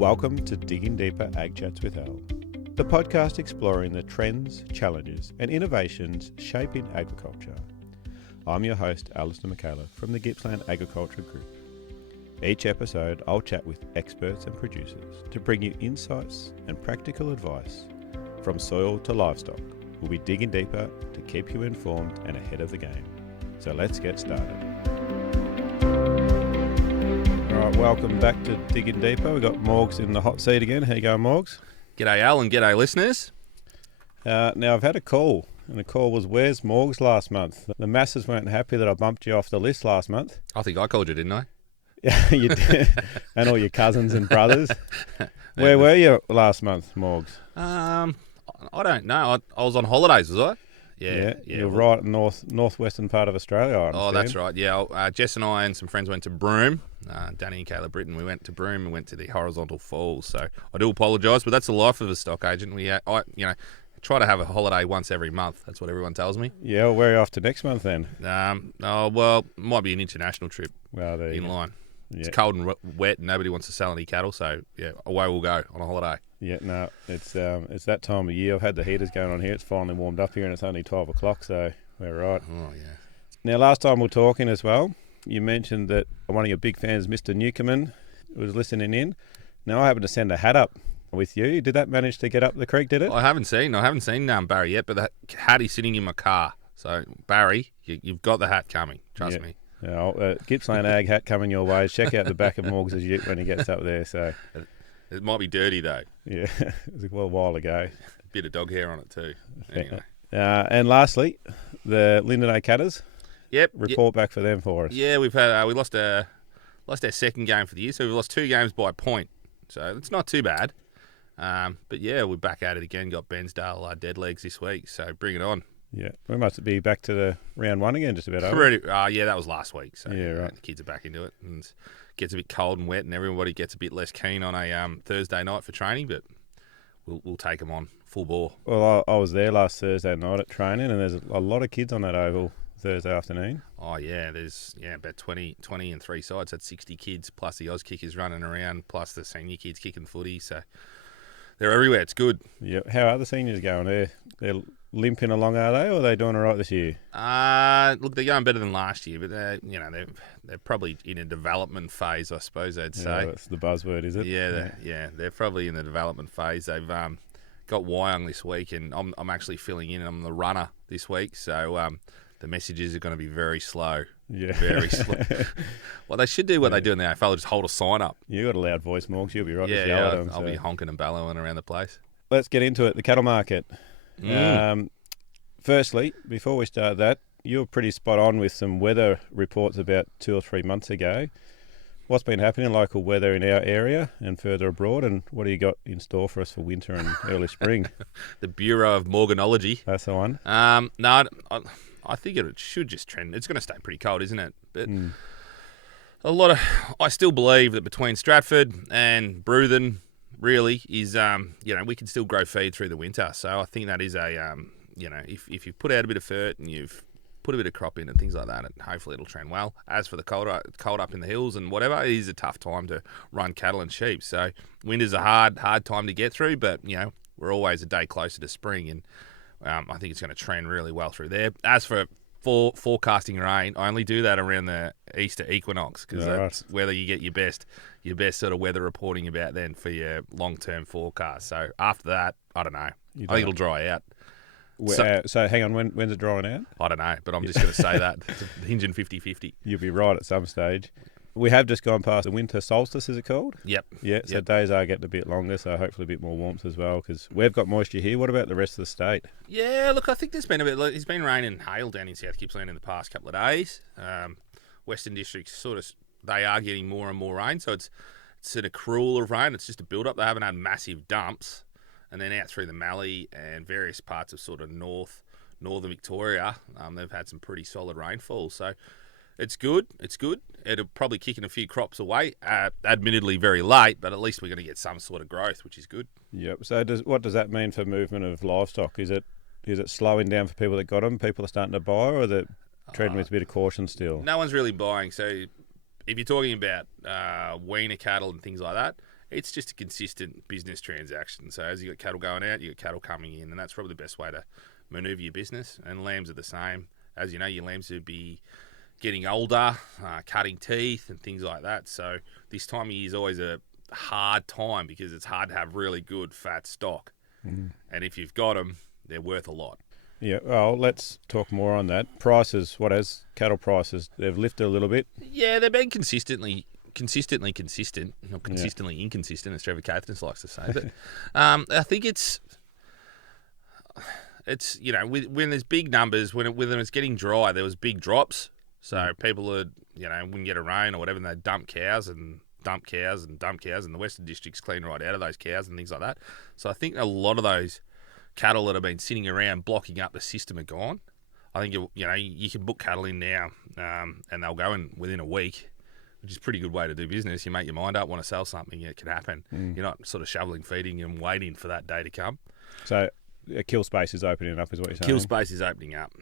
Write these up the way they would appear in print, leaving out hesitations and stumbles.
Welcome to Digging Deeper Ag Chats with Al, the podcast exploring the trends, challenges and innovations shaping agriculture. I'm your host, Alistair McCullough from the Gippsland Agriculture Group. Each episode, I'll chat with experts and producers to bring you insights and practical advice from soil to livestock. We'll be digging deeper to keep you informed and ahead of the game. So let's get started. All right, welcome back to Digging Deeper. We've got Morgs in the hot seat again. How you going, Morgs? G'day, Al, and g'day, listeners. Now, I've had a call, and the call was, where's Morgs last month? The masses weren't happy that I bumped you off the list last month. I think I called you, didn't I? Yeah, you did. And all your cousins and brothers. Where were you last month, Morgs? I don't know. I was on holidays, was I? Yeah. You're right northwestern part of Australia, I understand. Oh, that's right. Yeah, Jess and I and some friends went to Broome. Danny and Caleb Britton, we went to Broome and went to the horizontal falls. So I do apologise, but that's the life of a stock agent. I try to have a holiday once every month. That's what everyone tells me. Yeah, well, where are you off to next month then? It might be an international trip. Well, there you go. Line. Yeah. It's cold and wet, and nobody wants to sell any cattle. So yeah, away we'll go on a holiday. Yeah, no, it's that time of year. I've had the heaters going on here. It's finally warmed up here, and it's only 12 o'clock, so we're right. Oh yeah. Now, last time we were talking as well, you mentioned that one of your big fans, Mr. Newcomen, was listening in. Now, I happened to send a hat up with you. Did that manage to get up the creek? Did it? I haven't seen Barry yet, but the hat is sitting in my car. So Barry, you've got the hat coming. Trust me. Yeah, Gippsland Ag hat coming your way. Check out the back of Morgs' ute when he gets up there. So it might be dirty though. Yeah, it was a while ago. A bit of dog hair on it too. Anyway. And lastly, the Linden Catters. Yep. Report back for them for us. Yeah, we've had we lost our second game for the year, so we've lost 2 games by a point. So it's not too bad. But yeah, we're back at it again. Got Bensdale dead legs this week, so bring it on. Yeah, we must be back to the round 1 again, just about over. Yeah, that was last week. So yeah, right. The kids are back into it, and it gets a bit cold and wet, and everybody gets a bit less keen on a Thursday night for training. But we'll take them on full bore. Well, I was there last Thursday night at training, and there's a lot of kids on that oval Thursday afternoon. Oh yeah, there's about 20 and 3 sides. That's 60 kids plus the Oz kickers running around, plus the senior kids kicking footy. So they're everywhere. It's good. Yeah. How are the seniors going? They're limping along, are they, or are they doing all right this year? Look, they're going better than last year, but they're probably in a development phase, I suppose they'd say. Yeah, that's the buzzword, is it? Yeah, they're probably in the development phase. They've got Wyong this week, and I'm actually filling in. I'm the runner this week, so the messages are going to be very slow. Yeah, very slow. Well, they should do what they do in the AFL, just hold a sign up. You got a loud voice, Morgs. You'll be right. I'll be honking and bellowing around the place. Let's get into it. The cattle market. Firstly, before we start that, you were pretty spot on with some weather reports about 2 or 3 months ago. What's been happening in local weather in our area and further abroad, and what do you got in store for us for winter and early spring? The Bureau of Morganology. That's the one. No, I think it should just trend. It's going to stay pretty cold, isn't it? But I still believe that between Stratford and Bruthen, really is we can still grow feed through the winter. So I think that is a if you've put out a bit of fert and you've put a bit of crop in and things like that, and hopefully it'll trend well. As for the cold up in the hills and whatever, it is a tough time to run cattle and sheep. So winter's a hard time to get through, but we're always a day closer to spring, and I think it's going to trend really well through there. As for forecasting rain, I only do that around the Easter equinox, because that's whether you get your best sort of weather reporting about then for your long-term forecast. So after that, I don't know. I think it'll dry out. So hang on, when's it drying out? I don't know, but I'm just going to say that. It's hinging 50-50. You'll be right at some stage. We have just gone past the winter solstice, is it called? Yep. Yeah, so days are getting a bit longer, so hopefully a bit more warmth as well, because we've got moisture here. What about the rest of the state? Yeah, look, I think there's been it's been rain and hail down in South Gippsland in the past couple of days. Western districts they are getting more and more rain, so it's an accrual of rain. It's just a build-up. They haven't had massive dumps. And then out through the Mallee and various parts of sort of northern Victoria, they've had some pretty solid rainfall. So it's good. It'll probably kick in a few crops away, admittedly very late, but at least we're going to get some sort of growth, which is good. Yep. So what does that mean for movement of livestock? Is it slowing down for people that got them? People are starting to buy, or are they treading with a bit of caution still? No one's really buying. So if you're talking about weaner cattle and things like that, it's just a consistent business transaction. So as you got cattle going out, you got cattle coming in, and that's probably the best way to manoeuvre your business. And lambs are the same. As you know, your lambs would be getting older, cutting teeth and things like that. So this time of year is always a hard time because it's hard to have really good fat stock. And if you've got them, they're worth a lot. Yeah, well, let's talk more on that. Prices, cattle prices? They've lifted a little bit. Yeah, they've been consistently consistent, not consistently inconsistent, as Trevor Cathens likes to say. But I think it's when there's big numbers, when it's getting dry, there was big drops. So people would, wouldn't get a rain or whatever, and they'd dump cows, and the Western District's clean right out of those cows and things like that. So I think a lot of those cattle that have been sitting around blocking up the system are gone. I think you can book cattle in now, and they'll go in within a week, which is a pretty good way to do business. You make your mind up, want to sell something, it can happen. You're not sort of shoveling, feeding, and waiting for that day to come. So a kill space is opening up, is what you're saying? Kill space is opening up,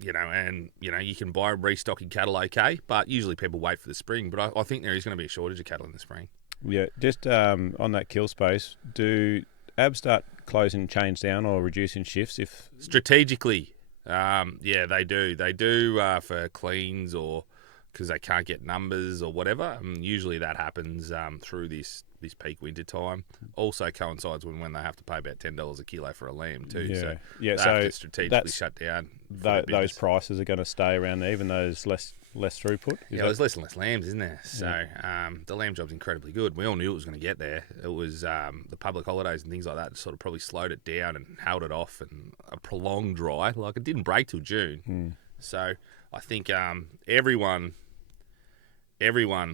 you can buy restocking cattle okay, but usually people wait for the spring. But I think there is going to be a shortage of cattle in the spring. Yeah, just on that kill space, do ABs start closing chains down or reducing shifts if strategically? They do. They do for cleans or because they can't get numbers or whatever. Usually that happens through this peak winter time. Also coincides when they have to pay about $10 a kilo for a lamb too. Yeah, they have to strategically shut down. Those prices are going to stay around there, even though there's less throughput. There's less and less lambs, isn't there? So the lamb job's incredibly good. We all knew it was going to get there. It was the public holidays and things like that sort of probably slowed it down and held it off, and a prolonged dry. Like it didn't break till June. So I think everyone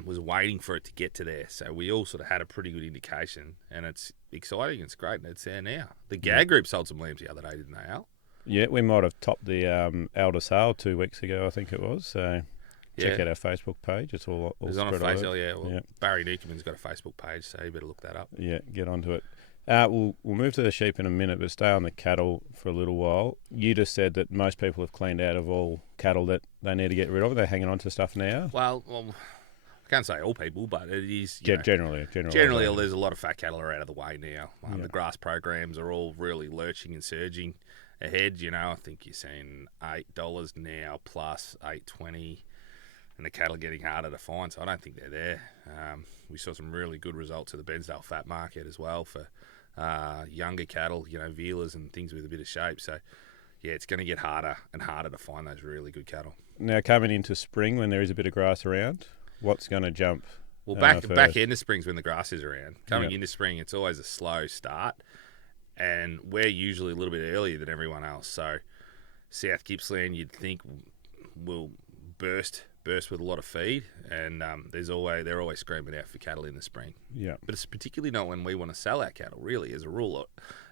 was waiting for it to get to there. So we all sort of had a pretty good indication, and it's exciting. It's great, and it's there now. The Gag Group sold some lambs the other day, didn't they, Al? Yeah, we might have topped the elder sale 2 weeks ago, I think it was. So check out our Facebook page. It's all it's on a Facebook. Barry Newcomb's got a Facebook page, so you better look that up. Yeah, get onto it. We'll move to the sheep in a minute, but stay on the cattle for a little while. You just said that most people have cleaned out of all cattle that they need to get rid of. They're hanging on to stuff now. Well, I can't say all people, but it is generally. There's a lot of fat cattle are out of the way now. The grass programs are all really lurching and surging ahead. I think you're seeing $8 now plus $8.20, and the cattle are getting harder to find. So I don't think they're there. We saw some really good results at the Bensdale fat market as well for younger cattle, vealers and things with a bit of shape. So yeah, it's going to get harder and harder to find those really good cattle. Now coming into spring when there is a bit of grass around, what's going to jump? Well, back end of spring's when the grass is around. Coming into spring, it's always a slow start, and we're usually a little bit earlier than everyone else. So South Gippsland, you'd think, will burst with a lot of feed, and they're always screaming out for cattle in the spring. Yeah, but it's particularly not when we want to sell our cattle. Really, as a rule,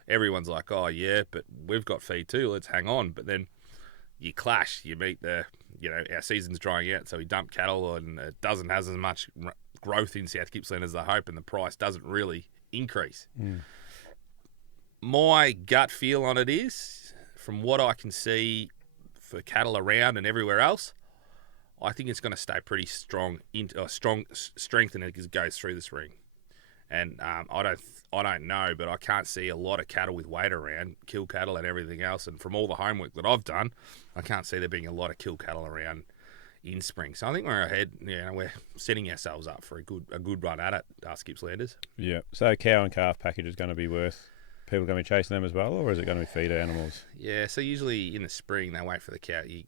everyone's like, "Oh yeah, but we've got feed too. Let's hang on." But then you clash. You meet our season's drying out, so we dump cattle, and it doesn't have as much growth in South Gippsland as they hope, and the price doesn't really increase. My gut feel on it is, from what I can see for cattle around and everywhere else, I think it's going to stay pretty strong, strengthen as it goes through the spring. And I don't know, but I can't see a lot of cattle with weight around, kill cattle and everything else. And from all the homework that I've done, I can't see there being a lot of kill cattle around in spring. So I think we're ahead. We're setting ourselves up for a good run at it, us Gippslanders. Yeah. So cow and calf package is going to be worth. People going to be chasing them as well, or is it going to be feeder animals? Yeah, so usually in the spring they wait for the cow. You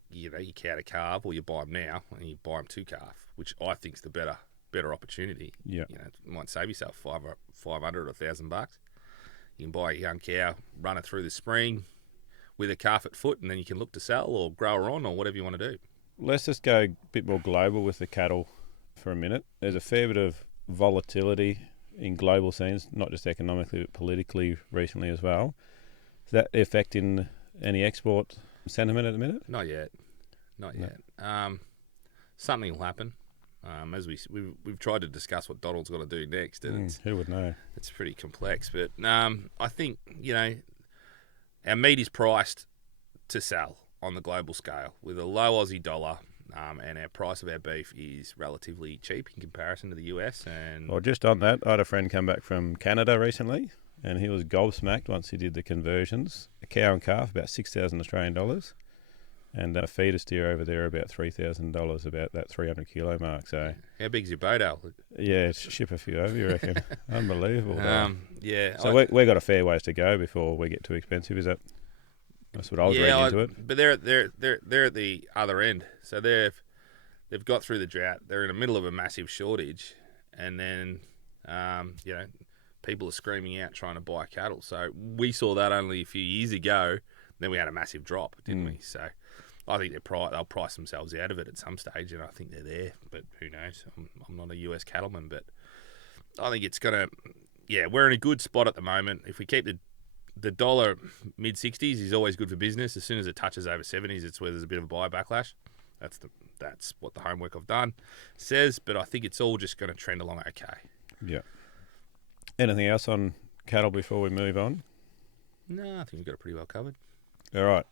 cow to calve, or you buy them now and you buy them to calf, which I think is the better opportunity. Yeah, you might save yourself $500 or $1,000. You can buy a young cow, run it through the spring with a calf at foot, and then you can look to sell or grow her on or whatever you want to do. Let's just go a bit more global with the cattle for a minute. There's a fair bit of volatility in global scenes, not just economically but politically recently as well. Is that affecting any export sentiment at the minute? Not yet. Something will happen. As we've tried to discuss what Donald's got to do next, and who would know? It's pretty complex, but I think our meat is priced to sell on the global scale with a low Aussie dollar. and our price of our beef is relatively cheap in comparison to the US. And Well, just on that, I had a friend come back from Canada recently, and he was gobsmacked once he did the conversions. A cow and calf, about 6,000 Australian dollars, and a feeder steer over there about $3,000, about that 300 kilo mark. So, how big's your boat, Al? yeah, ship a few over, you reckon? Unbelievable. Yeah. So we got a fair ways to go before we get too expensive. Is that? That's what I was reading into it. But they're at the other end. So they've got through the drought. They're in the middle of a massive shortage, and then people are screaming out trying to buy cattle. So we saw that only a few years ago. Then we had a massive drop, didn't we? So I think they'll price themselves out of it at some stage, and I think they're there. But who knows? I'm not a US cattleman, but I think it's gonna. Yeah, we're in a good spot at the moment. If we keep the dollar mid-60s is always good for business. As soon as it touches over 70s, it's where there's a bit of a buyer backlash. That's what the homework I've done says, but I think it's all just going to trend along okay. Yeah. Anything else on cattle before we move on? No, I think we've got it pretty well covered. All right.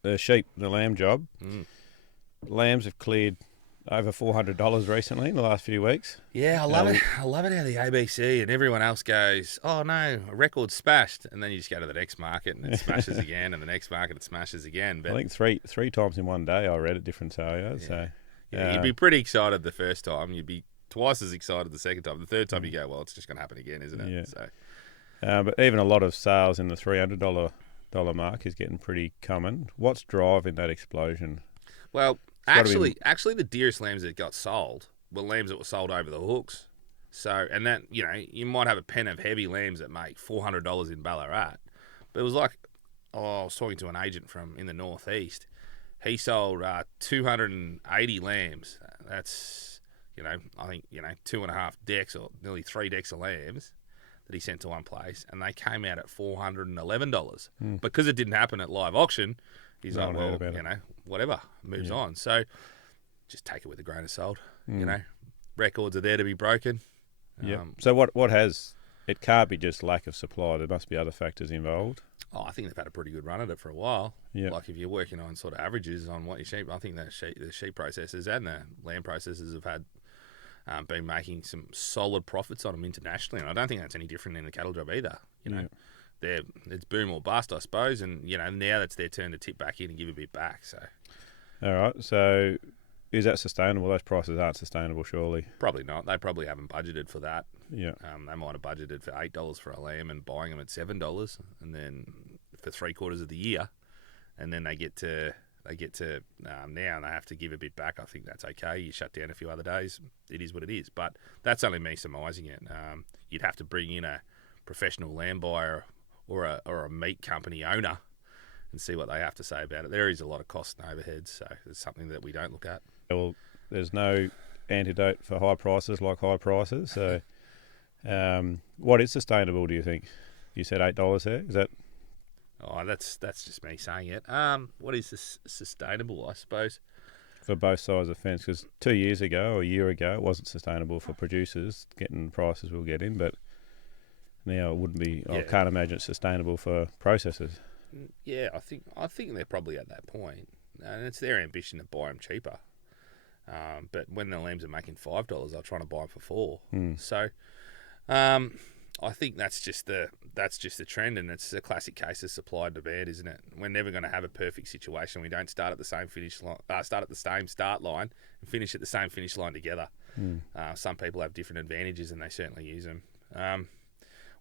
The sheep, the lamb job. Lambs have cleared over $400 recently in the last few weeks. Yeah, I love it. I love it how the ABC and everyone else goes, oh no, a record's smashed. And then you just go to the next market and it smashes again, and the next market it smashes again. But I think three times in one day I read at different scenarios. Yeah. So You'd be pretty excited the first time. You'd be twice as excited the second time. The third time you go, well, it's just going to happen again, isn't it? Yeah. So, but even a lot of sales in the $300 mark is getting pretty common. What's driving that explosion? Well, actually, the dearest lambs that got sold were lambs that were sold over the hooks. So, and that, you might have a pen of heavy lambs that make $400 in Ballarat. But it was like, I was talking to an agent from in the northeast. He sold 280 lambs. That's, I think, 2.5 decks or nearly 3 decks of lambs that he sent to one place. And they came out at $411. Because it didn't happen at live auction, he's like, well, whatever, moves on. So just take it with a grain of salt. Records are there to be broken. Yeah. So what has, it can't be just lack of supply. There must be other factors involved. Oh, I think they've had a pretty good run at it for a while. Yeah. Like if you're working on sort of averages on what your sheep, I think the sheep processors and the lamb processors have had been making some solid profits on them internationally. And I don't think that's any different in the cattle job either. It's boom or bust, I suppose. And, now it's their turn to tip back in and give a bit back. So, all right. So is that sustainable? Those prices aren't sustainable, surely. Probably not. They probably haven't budgeted for that. Yeah. They might have budgeted for $8 for a lamb and buying them at $7, and then for 3/4 of the year, and then they get to now and they have to give a bit back. I think that's okay. You shut down a few other days. It is what it is. But that's only me surmising it. You'd have to bring in a professional lamb buyer or a meat company owner and see what they have to say about it. There is a lot of costs and overheads, so it's something that we don't look at. Well, there's no antidote for high prices like high prices. So, what is sustainable? Do you think? You said $8 there. Is that? Oh, that's just me saying it. What is sustainable? I suppose for both sides of the fence. Because 2 years ago or a year ago, it wasn't sustainable for producers getting the prices we'll get in, but now it wouldn't be. Yeah. I can't imagine it's sustainable for processors. Yeah, I think they're probably at that point, and it's their ambition to buy them cheaper. But when the lambs are making $5, they're trying to buy them for $4. So, I think that's just the trend, and it's a classic case of supply and demand, isn't it? We're never going to have a perfect situation. We don't start at the same start at the same start line and finish at the same finish line together. Some people have different advantages, and they certainly use them.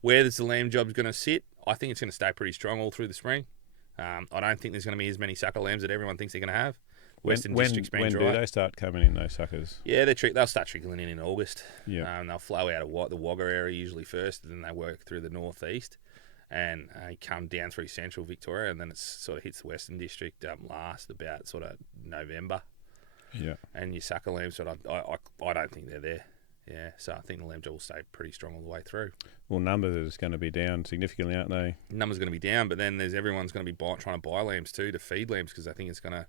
Where does the lamb job going to sit? I think it's going to stay pretty strong all through the spring. I don't think there's going to be as many sucker lambs that everyone thinks they're going to have. Western District's been dry. When do they start coming in, those suckers? Yeah, they'll start trickling in August. Yeah. They'll flow out of the Wagga area usually first, and then they work through the northeast and come down through central Victoria, and then it sort of hits the Western District last about sort of November. Yeah. And your sucker lambs, I don't think they're there. Yeah, so I think the lamb job will stay pretty strong all the way through. Well, numbers are going to be down significantly, aren't they? Numbers are going to be down, but then everyone's going to be trying to buy lambs too to feed lambs because I think it's going to,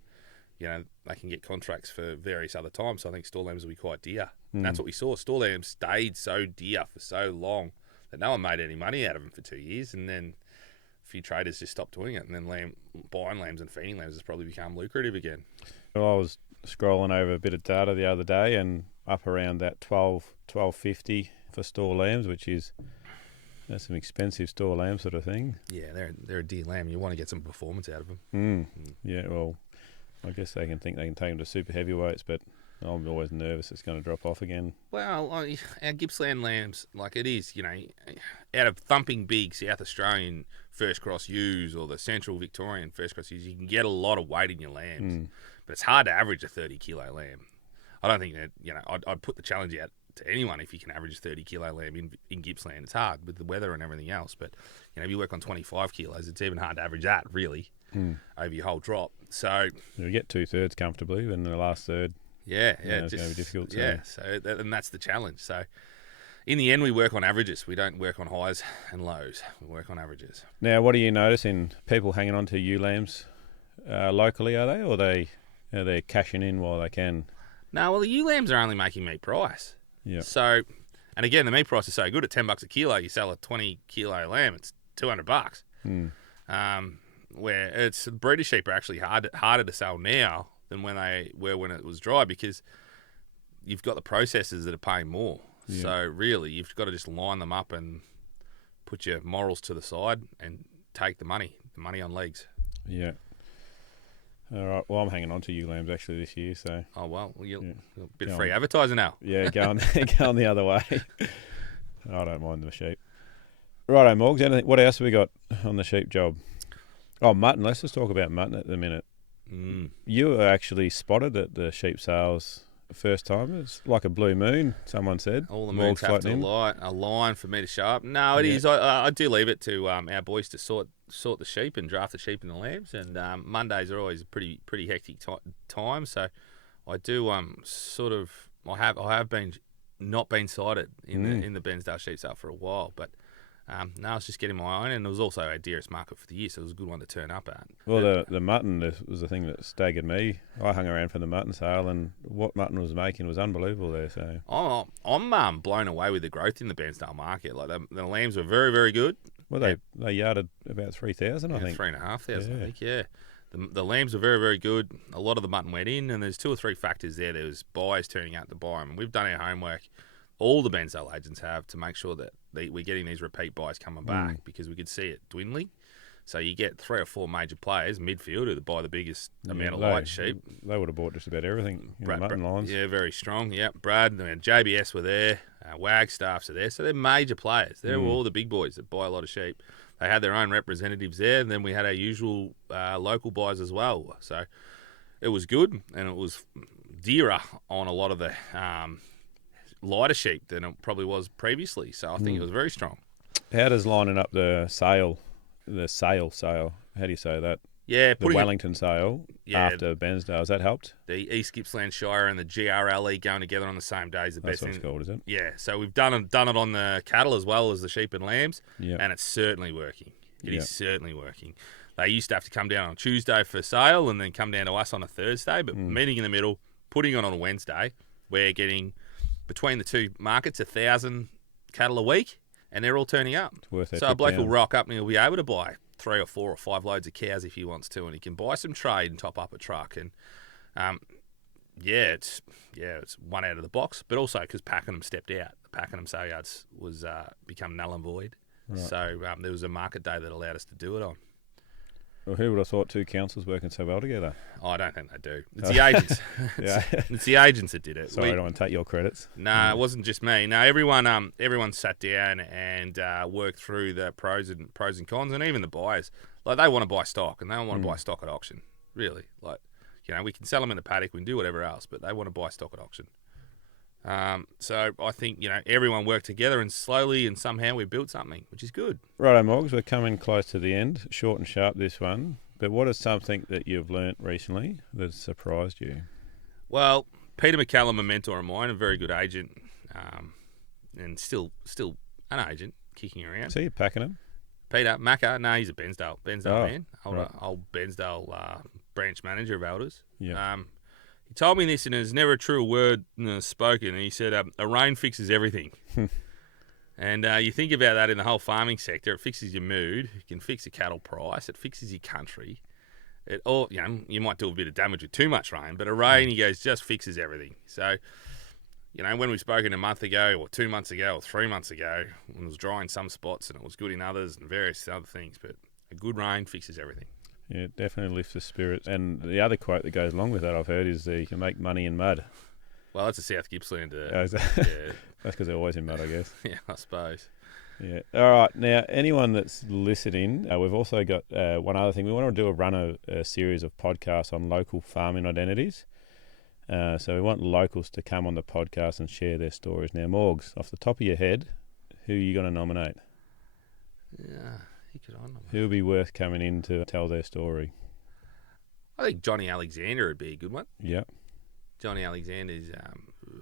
they can get contracts for various other times. So I think store lambs will be quite dear. And that's what we saw. Store lambs stayed so dear for so long that no one made any money out of them for 2 years, and then a few traders just stopped doing it, and then buying lambs and feeding lambs has probably become lucrative again. Well, I was scrolling over a bit of data the other day, and up around that 12.50 for store lambs, which is that's some expensive store lamb sort of thing. Yeah, they're a deer lamb. You want to get some performance out of them. Yeah, well, I guess they can take them to super heavyweights, but I'm always nervous it's going to drop off again. Well, our Gippsland lambs, like it is, out of thumping big South Australian first cross ewes or the Central Victorian first cross ewes, you can get a lot of weight in your lambs, but it's hard to average a 30-kilo lamb. I don't think that, I'd put the challenge out to anyone if you can average a 30-kilo lamb in Gippsland. It's hard with the weather and everything else, but if you work on 25 kilos, it's even hard to average that, really, over your whole drop. So you get 2/3 comfortably, and the last third, it's going to be difficult. And that's the challenge. So in the end, we work on averages. We don't work on highs and lows. We work on averages. Now, what do you notice in people hanging on to ewe lambs locally? Are they, or are they cashing in while they can? No, well, the ewe lambs are only making meat price. Yeah. So, and again, the meat price is so good at $10 a kilo. You sell a 20-kilo lamb, it's $200. Where it's breeder sheep are actually harder to sell now than when they were when it was dry, because you've got the processors that are paying more. Yeah. So really, you've got to just line them up and put your morals to the side and take the money on legs. Yeah. All right. Well, I'm hanging on to ewe lambs actually this year, so. Oh well, you're a bit of free advertising now. Yeah, going the other way. I don't mind the sheep. Righto, Morgs. What else have we got on the sheep job? Oh, mutton. Let's just talk about mutton at the minute. You were actually spotted at the sheep sales the first time. It's like a blue moon, someone said. All the moons have to align for me to show up. No, it is. I do leave it to our boys to sort the sheep and draft the sheep and the lambs. And Mondays are always a pretty hectic time. So I do I have been not been sighted in the Bensdale sheep sale for a while, but. No, I was just getting my own, and it was also our dearest market for the year, so it was a good one to turn up at. Well, the mutton was the thing that staggered me. I hung around for the mutton sale, and what mutton was making was unbelievable there. So I'm blown away with the growth in the Bensdale market. Like the lambs were very, very good. Well, they yarded about 3,000, I think. 3,500, I think. Yeah. The lambs were very, very good. A lot of the mutton went in, and there's 2 or 3 factors there. There was buyers turning out to buy them, and we've done our homework. All the Bensdale agents have to make sure that we're getting these repeat buys coming back, because we could see it dwindling. So you get 3 or 4 major players, midfield, who buy the biggest amount of light sheep. They would have bought just about everything in the mutton lines. Yeah, very strong. Yeah, Brad, JBS were there. Wagstaffs are there. So they're major players. They're all the big boys that buy a lot of sheep. They had their own representatives there, and then we had our usual local buys as well. So it was good, and it was dearer on a lot of the lighter sheep than it probably was previously. So I think it was very strong. How does lining up the sale, how do you say that? Yeah, the Wellington sale after Bensdale, has that helped? The East Gippsland Shire and the GRLE going together on the same day is the best thing. That's what it's called, is it? Yeah, so we've done it on the cattle as well as the sheep and lambs, and it's certainly working. It is certainly working. They used to have to come down on Tuesday for sale and then come down to us on a Thursday, but meeting in the middle, putting it on a Wednesday, we're getting, between the two markets, 1,000 cattle a week, and they're all turning up. So a bloke will rock up and he'll be able to buy 3 or 4 or 5 loads of cows if he wants to, and he can buy some trade and top up a truck. And it's one out of the box, but also because Pakenham stepped out. The Pakenham sale yards was become null and void. Right. So there was a market day that allowed us to do it on. Well, who would have thought 2 councils working so well together? Oh, I don't think they do. It's the agents. It's the agents that did it. Sorry, I don't want to take your credits. No, it wasn't just me. No, everyone sat down and worked through the pros and cons, and even the buyers. Like, they want to buy stock, and they don't want to buy stock at auction. Really, we can sell them in the paddock, we can do whatever else, but they want to buy stock at auction. So I think, everyone worked together, and slowly and somehow we built something, which is good. Righto, Morgs, we're coming close to the end. Short and sharp, this one. But what is something that you've learnt recently that surprised you? Well, Peter McCallum, a mentor of mine, a very good agent, and still an agent kicking around. So you're packing him? Peter Macca, no, he's a Bensdale man. Right. Old Bensdale branch manager of Elders. Yeah. He told me this, and there's never a true word spoken. And he said, a rain fixes everything. And you think about that in the whole farming sector. It fixes your mood. It can fix a cattle price. It fixes your country. You might do a bit of damage with too much rain, but a rain, he goes, just fixes everything. So, when we spoken a month ago or 2 months ago or 3 months ago, when it was dry in some spots and it was good in others and various other things, but a good rain fixes everything. Yeah, it definitely lifts the spirits. And the other quote that goes along with that I've heard is you can make money in mud. Well, that's a South Gippsland. That's because they're always in mud, I guess. Yeah, I suppose. Yeah. All right. Now, anyone that's listening, we've also got one other thing. We want to run a series of podcasts on local farming identities. So we want locals to come on the podcast and share their stories. Now, Morgs, off the top of your head, who are you going to nominate? Yeah, who could I nominate? Who would be worth coming in to tell their story? I think Johnny Alexander would be a good one. Yeah. Johnny Alexander is a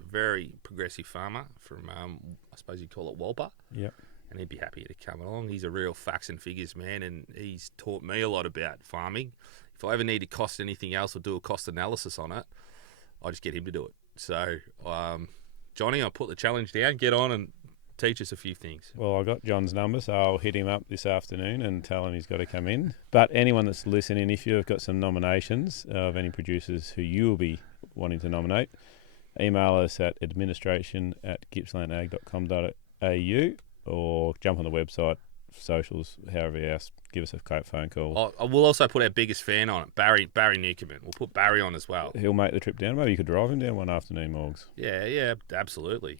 very progressive farmer from, I suppose you'd call it Walper. Yeah. And he'd be happy to come along. He's a real facts and figures man, and he's taught me a lot about farming. If I ever need to cost anything else or do a cost analysis on it, I just get him to do it. So, Johnny, I'll put the challenge down. Get on and teach us a few things. Well, I got John's number, so I'll hit him up this afternoon and tell him he's got to come in. But anyone that's listening, if you've got some nominations of any producers who you will be wanting to nominate, email us at administration@gippslandag.com.au or jump on the website, socials, however else, give us a phone call. We'll also put our biggest fan on it, Barry Newcomen. We'll put Barry on as well. He'll make the trip down. Maybe you could drive him down one afternoon, Morgs. Yeah, absolutely.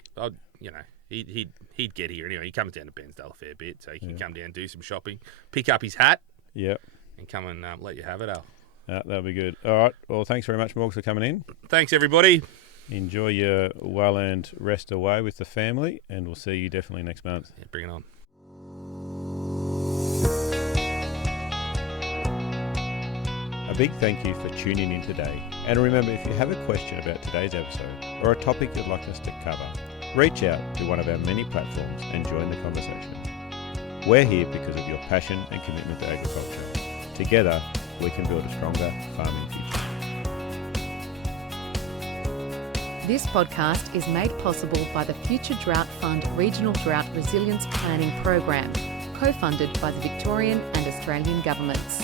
He'd get here anyway. He comes down to Bensdale a fair bit, so he can come down, do some shopping, pick up his hat, and come and let you have it, Al. That'll be good. All right. Well, thanks very much, Morgs, for coming in. Thanks, everybody. Enjoy your well-earned rest away with the family, and we'll see you definitely next month. Yeah, bring it on. A big thank you for tuning in today. And remember, if you have a question about today's episode or a topic you'd like us to cover, reach out to one of our many platforms and join the conversation. We're here because of your passion and commitment to agriculture. Together, we can build a stronger farming future. This podcast is made possible by the Future Drought Fund Regional Drought Resilience Planning Program, co-funded by the Victorian and Australian governments.